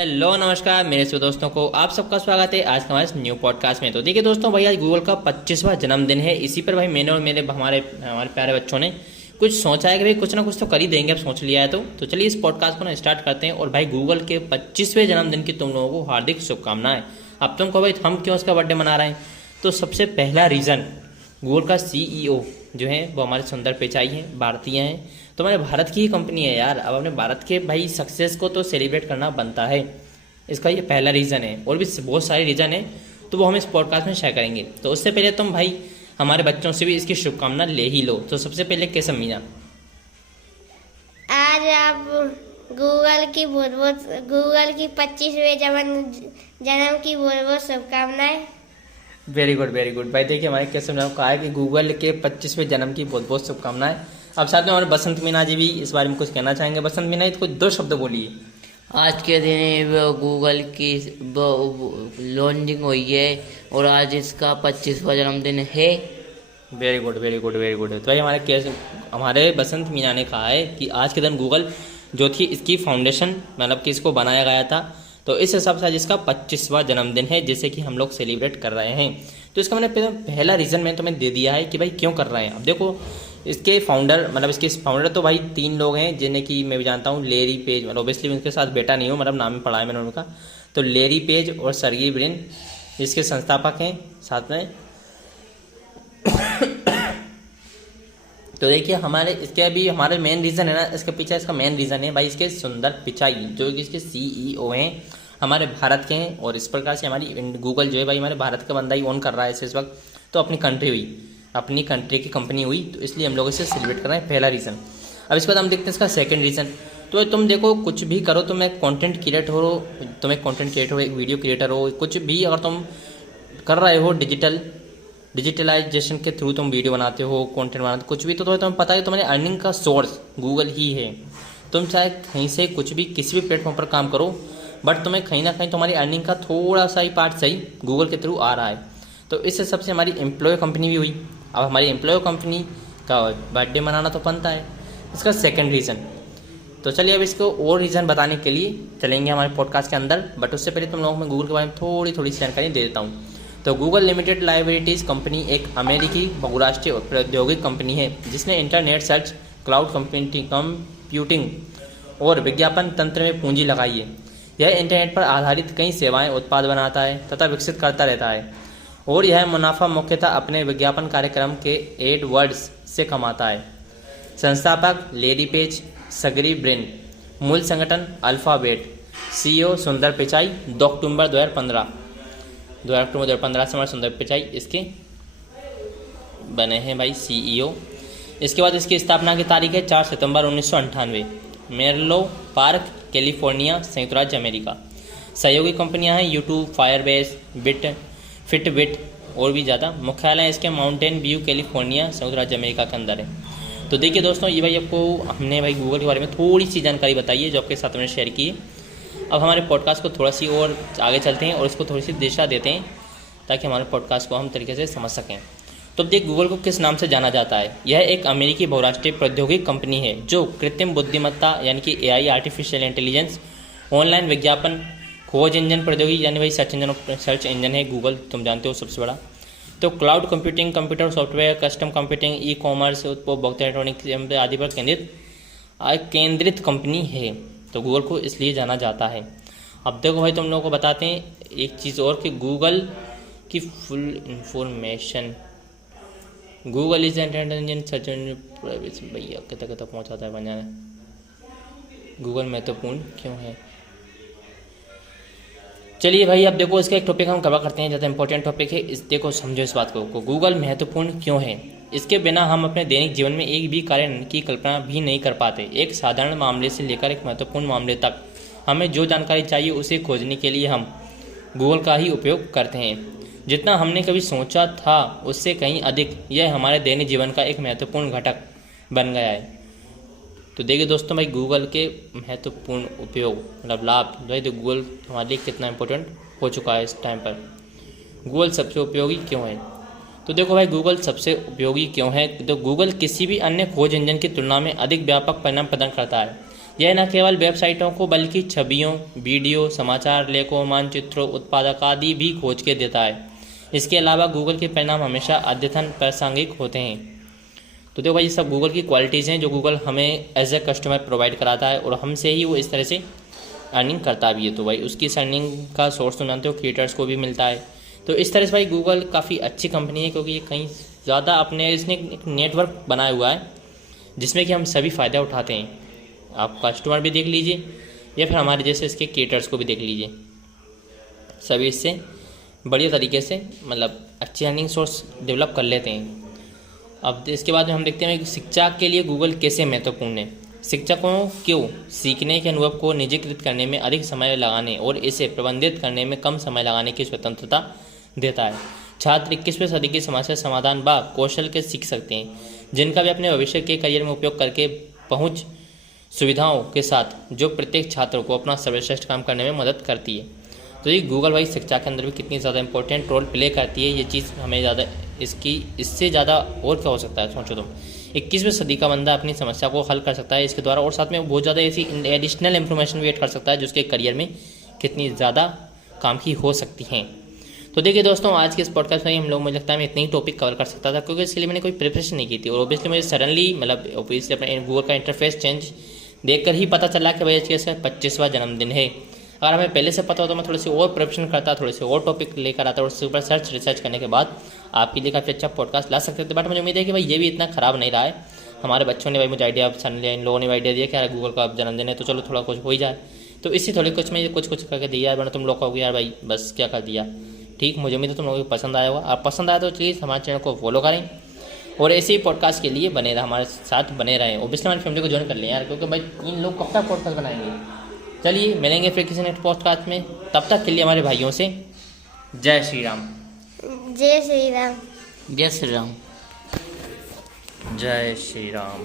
Hello नमस्कार मेरे सभी दोस्तों को आप सबका स्वागत है आज का हमारे न्यू पॉडकास्ट में। तो देखिए दोस्तों, भाई आज गूगल का 25वां जन्मदिन है। इसी पर भाई मैंने और मेरे हमारे प्यारे बच्चों ने कुछ सोचा है कि भाई कुछ ना कुछ तो कर ही देंगे, अब सोच लिया है। तो चलिए इस पॉडकास्ट को ना स्टार्ट करते हैं। और भाई गूगल के 25वें जन्मदिन की तुम लोगों को हार्दिक शुभकामनाएं। अब तुमको भाई हम क्यों उसका बर्थडे मना रहे हैं, तो सबसे पहला रीज़न, गूगल का CEO जो है वो हमारे सुंदर पिचाई हैं, भारतीय हैं। तो हमारे भारत की ही कंपनी है यार। अब अपने भारत के भाई सक्सेस को तो सेलिब्रेट करना बनता है। इसका ये पहला रीज़न है, और भी बहुत सारे रीज़न है तो वो हम इस पॉडकास्ट में शेयर करेंगे। तो उससे पहले तुम भाई हमारे बच्चों से भी इसकी शुभकामना ले ही लो। तो सबसे पहले कैसे मीना, आज आप गूगल की 25वें जन्म की बहुत बहुत शुभकामनाएं। वेरी गुड वेरी गुड भाई। देखिए हमारे कैसे ने कहा है कि गूगल के 25वें जन्म की बहुत बहुत शुभकामनाएं। अब साथ में हमारे बसंत मीना जी भी इस बारे में कुछ कहना चाहेंगे। बसंत मीना जी कुछ 2 शब्द बोलिए। आज के दिन गूगल की लॉन्चिंग हुई है और आज इसका 25वां जन्मदिन है। Very good very good very good. तो भाई हमारे बसंत मीना ने कहा है कि आज के दिन गूगल जो थी इसकी फाउंडेशन मतलब कि इसको बनाया गया था, तो इस हिसाब से आज इसका 25वां जन्मदिन है जिसे कि हम लोग सेलिब्रेट कर रहे हैं। तो इसका मैंने पहला रीज़न मैंने तुम्हें दे दिया है कि भाई क्यों कर रहे हैं। अब देखो इसके फाउंडर तो भाई 3 लोग हैं जिन्हें कि मैं भी जानता हूँ। लेरी पेज, मतलब ओबियसली उनके साथ बेटा नहीं हूँ, मतलब नाम में पढ़ा है मैंने उनका। तो लेरी पेज और सर्गी ब्रिन इसके संस्थापक हैं साथ में। तो देखिए हमारे मेन रीज़न है ना, इसके पीछे इसका मेन रीज़न है भाई इसके सुंदर पिचाई जो कि इसके CEO हैं, हमारे भारत के हैं। और इस प्रकार से हमारी गूगल जो है भाई हमारे भारत का बंदा ही ओन कर रहा है इस वक्त। तो अपनी कंट्री की कंपनी हुई, तो इसलिए हम लोग इसे सेलिब्रेट कर रहे हैं, पहला रीज़न। अब इसके बाद हम देखते हैं इसका सेकंड रीज़न। तो तुम देखो कुछ भी करो, तुम एक कंटेंट क्रिएटर हो, एक वीडियो क्रिएटर हो, कुछ भी अगर तुम कर रहे हो डिजिटलाइजेशन के थ्रू तुम वीडियो बनाते हो, कंटेंट बनाते हो, कुछ भी, तो तुम्हें पता है तुम्हारे अर्निंग का सोर्स गूगल ही है। तुम चाहे कहीं से कुछ भी किसी भी प्लेटफॉर्म पर काम करो, बट तुम्हें कहीं ना कहीं तुम्हारी अर्निंग का थोड़ा सा ही पार्ट सही गूगल के थ्रू आ रहा है। तो इस हिसाब से हमारी एम्प्लॉय कंपनी भी हुई। अब हमारी एम्प्लॉय कंपनी का बर्थडे मनाना तो बनता है, इसका सेकंड रीज़न। तो चलिए अब इसको और रीज़न बताने के लिए चलेंगे हमारे पॉडकास्ट के अंदर, बट उससे पहले तुम लोगों को मैं गूगल के बारे में थोड़ी सी जानकारी दे देता हूँ। तो गूगल लिमिटेड लाइब्रेरीज कंपनी एक अमेरिकी बहुराष्ट्रीय प्रौद्योगिक कंपनी है जिसने इंटरनेट सर्च, क्लाउड कंप्यूटिंग और विज्ञापन तंत्र में पूंजी लगाई है। यह इंटरनेट पर आधारित कई सेवाएं उत्पाद बनाता है तथा विकसित करता रहता है, और यह मुनाफा मुख्यतः अपने विज्ञापन कार्यक्रम के एडवर्ड्स से कमाता है। संस्थापक लेरी पेज, सर्गी ब्रिन, मूल संगठन अल्फाबेट, CEO सुंदर पिचाई। 2 अक्टूबर 2015 से हमारे सुंदर पिचाई इसके बने हैं भाई CEO। इसके बाद इसकी स्थापना की तारीख है 4 सितंबर 1998, मेरलो पार्क, कैलिफोर्निया, संयुक्त राज्य अमेरिका। सहयोगी कंपनियां हैं यूट्यूब, फायरबेस, फिटबिट और भी ज़्यादा। मुख्यालय इसके माउंटेन व्यू, कैलिफोर्निया, संयुक्त राज्य अमेरिका के अंदर है। तो देखिए दोस्तों, ये भाई आपको हमने भाई गूगल के बारे में थोड़ी सी जानकारी बताई है जो आपके साथ मैंने शेयर की है। अब हमारे पॉडकास्ट को थोड़ा सी और आगे चलते हैं और इसको थोड़ी सी दिशा देते हैं ताकि हमारे पॉडकास्ट को हम तरीके से समझ सकें। तो अब देख गूगल को किस नाम से जाना जाता है। यह एक अमेरिकी बहुराष्ट्रीय प्रौद्योगिकी कंपनी है जो कृत्रिम बुद्धिमत्ता यानी कि AI, आर्टिफिशियल इंटेलिजेंस, ऑनलाइन विज्ञापन, खोज इंजन प्रौद्योगिकी यानी भाई सर्च इंजन है गूगल, तुम जानते हो सबसे बड़ा। तो cloud computing, computer software, custom computing, e-commerce, उपभोक्ता इलेक्ट्रॉनिक आदि पर केंद्रित कंपनी है। तो गूगल को इसलिए जाना जाता है। अब देखो भाई तुम लोगों को बताते हैं एक चीज़ और कि गूगल की full information, Google is intelligent search privacy, भैया कितना पहुँचाता है बंजाने। गूगल महत्वपूर्ण क्यों है। चलिए भाई अब देखो इसका एक टॉपिक हम कवर करते हैं, ज़्यादा इंपॉर्टेंट टॉपिक है। देखो समझो इस बात को गूगल महत्वपूर्ण क्यों है। इसके बिना हम अपने दैनिक जीवन में एक भी कार्य की कल्पना भी नहीं कर पाते। एक साधारण मामले से लेकर एक महत्वपूर्ण मामले तक हमें जो जानकारी चाहिए उसे खोजने के लिए हम गूगल का ही उपयोग करते हैं। जितना हमने कभी सोचा था उससे कहीं अधिक यह हमारे दैनिक जीवन का एक महत्वपूर्ण घटक बन गया है। तो देखिए दोस्तों, भाई गूगल के महत्वपूर्ण उपयोग मतलब लाभ जो है, तो गूगल हमारे लिए कितना इंपॉर्टेंट हो चुका है इस टाइम पर। गूगल सबसे उपयोगी क्यों है। तो देखो भाई गूगल सबसे उपयोगी क्यों है। तो गूगल किसी भी अन्य खोज इंजन की तुलना में अधिक व्यापक परिणाम प्रदान करता है। यह न केवल वेबसाइटों को बल्कि छवियों, वीडियो, समाचार लेखों, मानचित्रों, उत्पादक आदि भी खोज के देता है। इसके अलावा गूगल के परिणाम हमेशा अद्यतन प्रासंगिक होते हैं। तो देखो भाई, ये सब गूगल की क्वालिटीज़ हैं जो गूगल हमें एज ए कस्टमर प्रोवाइड कराता है और हमसे ही वो इस तरह से अर्निंग करता भी है। तो भाई उसकी अर्निंग का सोर्स तो जानते हो, क्रिएटर्स को भी मिलता है। तो इस तरह से भाई गूगल काफ़ी अच्छी कंपनी है, क्योंकि ये कहीं ज़्यादा इसने एक नेटवर्क बनाया हुआ है जिसमें कि हम सभी फ़ायदा उठाते हैं। आप कस्टमर भी देख लीजिए या फिर हमारे जैसे इसके क्रिएटर्स को भी देख लीजिए, सभी इससे बढ़िया तरीके से मतलब अच्छी अर्निंग सोर्स डेवलप कर लेते हैं। अब इसके बाद में हम देखते हैं कि शिक्षा के लिए गूगल कैसे महत्वपूर्ण है। शिक्षकों को सीखने के अनुभव को निजीकृत करने में अधिक समय लगाने और इसे प्रबंधित करने में कम समय लगाने की स्वतंत्रता देता है। छात्र 21वीं सदी की समस्या समाधान व कौशल के सीख सकते हैं, जिनका वे अपने भविष्य के करियर में उपयोग करके पहुंच सुविधाओं के साथ, जो प्रत्येक छात्र को अपना सर्वश्रेष्ठ काम करने में मदद करती है। तो ये गूगल भाई शिक्षा के अंदर भी कितनी ज़्यादा इंपॉर्टेंट रोल प्ले करती है, ये चीज़ हमें ज़्यादा इससे ज़्यादा और क्या हो सकता है। सोचो तुम, 21वीं सदी का बंदा अपनी समस्या को हल कर सकता है इसके द्वारा, और साथ में बहुत ज़्यादा ऐसी एडिशनल इन्फॉर्मेशन भी ऐड कर सकता है जो उसके करियर में कितनी ज़्यादा काम की हो सकती हैं। तो देखिए दोस्तों, आज के इस पॉडकास्ट में हम लोग, मुझे लगता है मैं इतनी ही टॉपिक कवर कर सकता था, क्योंकि इसके लिए मैंने कोई प्रिपरेशन नहीं की थी। और ऑब्वियसली मुझे सडनली मतलब ऑब्वियसली अपने गूगल का इंटरफेस चेंज देखकर ही पता चला कि भाई इसका 25वां जन्मदिन है। अगर हमें पहले से पता हो तो मैं थोड़ी सी और प्रिपरेशन करता, थोड़े से और टॉपिक लेकर आता और उसके ऊपर रिसर्च करने के बाद आपके लिए काफ़ी अच्छा पॉडकास्ट ला सकते थे। बट मुझे उम्मीद है कि भाई ये भी इतना ख़राब नहीं रहा है। हमारे बच्चों ने भाई मुझे आइडिया पसंद लिया, इन लोगों ने आइडिया दिया कि यार गूगल का जन्मदिन है तो चलो थोड़ा कुछ हो ही जाए। तो इसी थोड़े कुछ में कुछ करके दिया, वरना तुम लोग कहोगे यार भाई बस क्या कर दिया। ठीक, मुझे उम्मीद है तुम लोगों को पसंद आया होगा। आप पसंद आया तो प्लीज़ हमारे चैनल को फॉलो करें और ऐसे ही पॉडकास्ट के लिए बने रहे, हमारे साथ बने रहें। ऑब्वियसली हमारी फैमिली को ज्वाइन कर लें यार, क्योंकि भाई इन लोग कब तक पॉडकास्ट बनाएंगे। चलिए मिलेंगे फिर किसी नेक्स्ट पॉडकास्ट में, तब तक के लिए हमारे भाइयों से जय श्री राम। जय श्री राम। जय श्री राम। जय श्री राम।